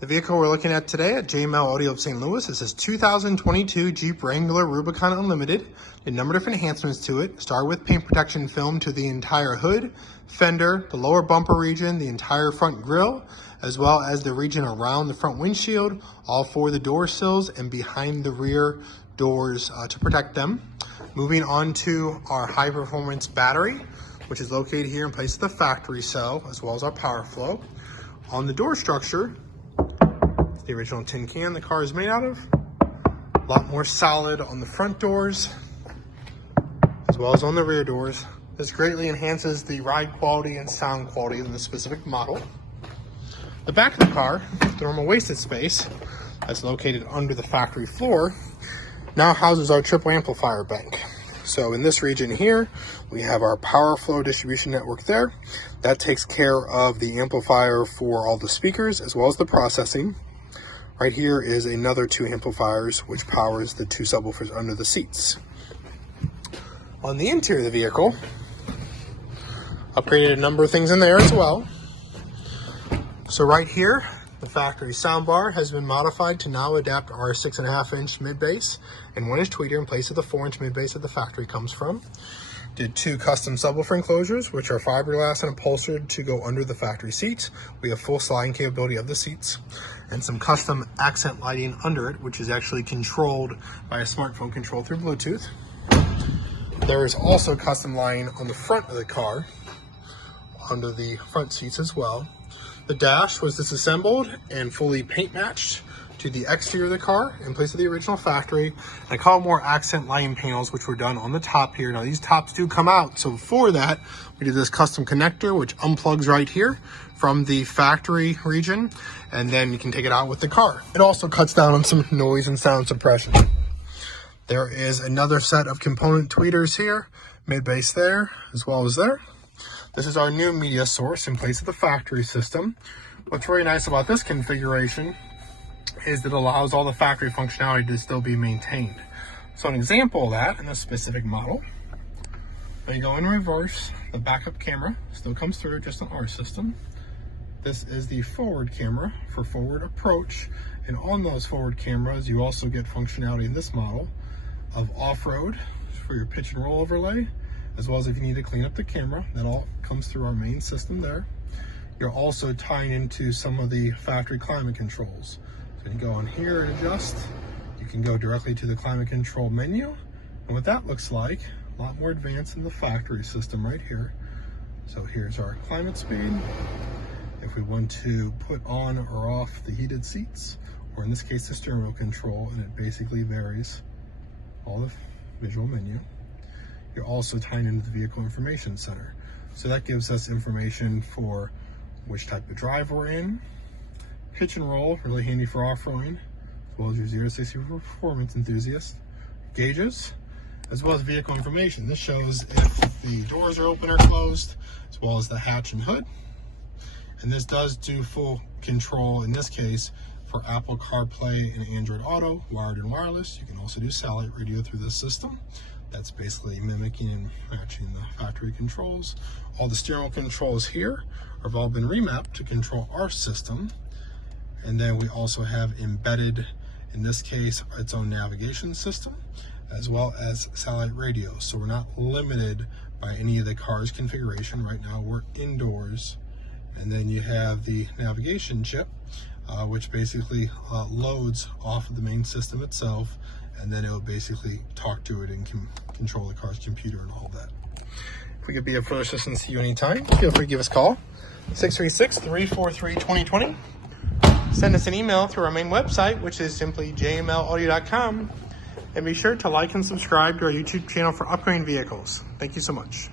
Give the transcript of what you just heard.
The vehicle we're looking at today at JML Audio of St. Louis is this 2022 Jeep Wrangler Rubicon Unlimited. A number of different enhancements to it. Start with paint protection film to the entire hood, fender, the lower bumper region, the entire front grille, as well as the region around the front windshield, all for the door sills and behind the rear doors to protect them. Moving on to our high performance battery, which is located here in place of the factory cell, as well as our power flow. On the door structure, the original tin can the car is made out of. A lot more solid on the front doors, as well as on the rear doors. This greatly enhances the ride quality and sound quality of the specific model. The back of the car, the normal wasted space that's located under the factory floor, now houses our triple amplifier bank. So in this region here, we have our power flow distribution network there. That takes care of the amplifier for all the speakers as well as the processing. Right here is another 2 amplifiers, which powers the 2 subwoofers under the seats. On the interior of the vehicle, upgraded a number of things in there as well. So right here, the factory soundbar has been modified to now adapt our 6.5-inch mid-bass and 1-inch tweeter in place of the 4-inch mid-bass that the factory comes from. Did 2 custom subwoofer enclosures, which are fiberglass and upholstered to go under the factory seats. We have full sliding capability of the seats, and some custom accent lighting under it, which is actually controlled by a smartphone control through Bluetooth. There is also custom lighting on the front of the car, under the front seats as well. The dash was disassembled and fully paint matched to the exterior of the car in place of the original factory. I call more accent lighting panels, which were done on the top here. Now these tops do come out, so for that we did this custom connector which unplugs right here from the factory region, and then you can take it out with the car. It also cuts down on some noise and sound suppression. There is another set of component tweeters here, mid-bass there as well as there. This is our new media source in place of the factory system. What's really nice about this configuration is that it allows all the factory functionality to still be maintained. So an example of that in this specific model, when you go in reverse, the backup camera still comes through just on our system. This is the forward camera for forward approach, and on those forward cameras you also get functionality in this model of off-road for your pitch and roll overlay, as well as if you need to clean up the camera. That all comes through our main system there. You're also tying into some of the factory climate controls. So you go in here and adjust. You can go directly to the climate control menu. And what that looks like, a lot more advanced than the factory system right here. So here's our climate speed. If we want to put on or off the heated seats, or in this case the steering wheel control, and it basically varies all the visual menu. You're also tying into the vehicle information center. So that gives us information for which type of drive we're in. Pitch and roll, really handy for off-roading, as well as your 0 to 60 for performance enthusiasts. Gauges, as well as vehicle information. This shows if the doors are open or closed, as well as the hatch and hood. And this does do full control, in this case, for Apple CarPlay and Android Auto, wired and wireless. You can also do satellite radio through this system. That's basically mimicking and matching the factory controls. All the steering wheel controls here have all been remapped to control our system. And then we also have embedded, in this case, its own navigation system, as well as satellite radio. So we're not limited by any of the car's configuration. Right now we're indoors. And then you have the navigation chip, which basically loads off of the main system itself, and then it will basically talk to it and control the car's computer and all that. If we could be of further assistance to you anytime, feel free to give us a call, 636-343-2020. Send us an email through our main website, which is simply jmlaudio.com. And be sure to like and subscribe to our YouTube channel for upcoming vehicles. Thank you so much.